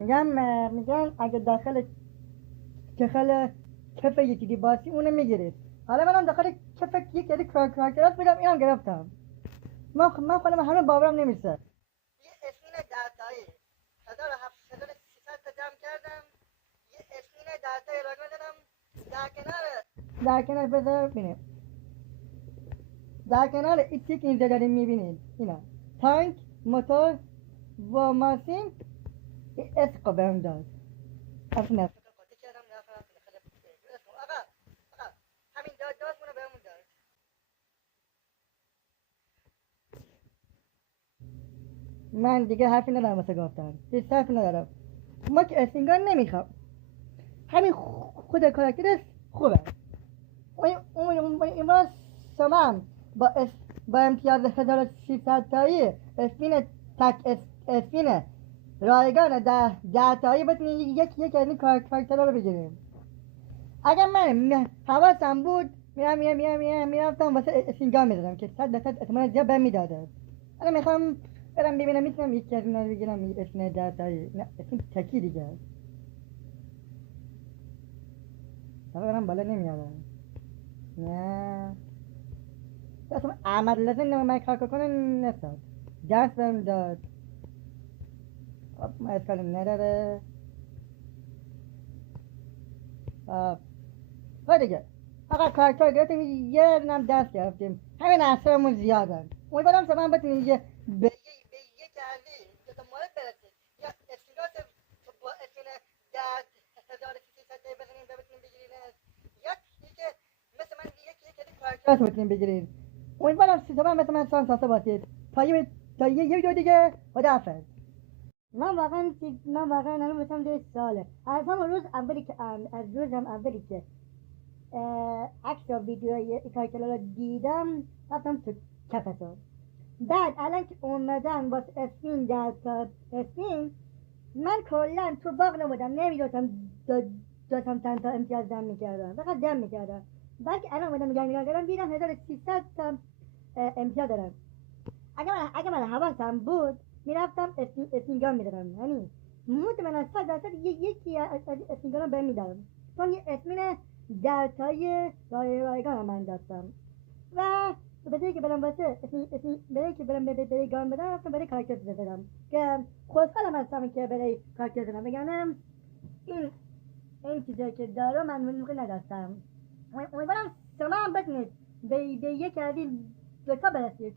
میگن اگه داخل کف یکی باسی اونو میگیرید. حالا منم داخل کف یک یعنی کراکرات بودم اینم گرفتم. من خودم همه باورم نمیشه. یه اسمین دستایی 1700 تا جمع کردم، یه اسمین دستایی راگمه دادم در کنار بذار ببینیم. در کنار این چیزی که اینجا داریم میبینید اینا تانک، موتور و ماشین عشق بهم داد. از نفت قاطی کردم رفتم آقا همین داد مونو بهمون داد. من دیگه حرفی ندارم واسه گفتن، هیچ حرفی ندارم. ما که اسینگار نمیخوام، همین خود کاراکترش خوبه. اون شما با امتیاز 1600 تایی اسپین اسپین رایگان 10 تایی بتونیم یک از این کاراکترها رو بگیریم. اگر من حواسم بود میرفتم واسه اسینگار میدادم که 100% احتمال زیاد بهم میداده. الان میخوام برم ببینم میتونم یکی از اینا رو بگیرم. اسپین 10 تایی، نه اسپین تکی دیگه. برم بالا نمیادم. نه اصلا احمد لازم من کار کنه نستاد دست بهم داد. ما اشکالی نداره. دیگه فقط کارکتر گرفتیم، یه دونم دست گرفتیم، همین اصرامون زیادن. امیدوارم شما هم بتونید به یه کردی که تا مورد برسید یا اسکیلات با اسکیل 10,300 بزنیم و بتونیم بگیرین، یا که مثل من یکی کارکتر بتونیم بگیرین. امیدوارم شما مثل من شانس داشته باشید. تا یه ویدیو دیگه خداحافظ. من واقعا الان مثلا 2 ساله از همون روز اولی که عکس و ویدیوی کارکتر رو دیدم رفتم تو کفتو. بعد الان که اومدن باز اسپین در اسپین، من کلا تو باغ نبودم، نمیدونستم داشتم چند تا امتیاز دم میکردم، فقط دم میکردم. بلکه الان اومدم نگاه کردم دیدم 1300 تا امتیاز دارم. اگه من حواسم بود میرفتم اسپینگان میدادم، یعنی مطمئنا 100% یکی از اسپینگان بهم میدادم، چون یه اسمین درتای رایگان من داشتم. و به جایی که برم واسه برای که برم برای گان بدم رفتم برای کاراکتر زدم که خوشحالم هستم که برای کاراکتر زدم. بگم این چیزایی که دارم من موقع نداشتم. امیدوارم شما هم بتونید به یک از این دوتا برسید.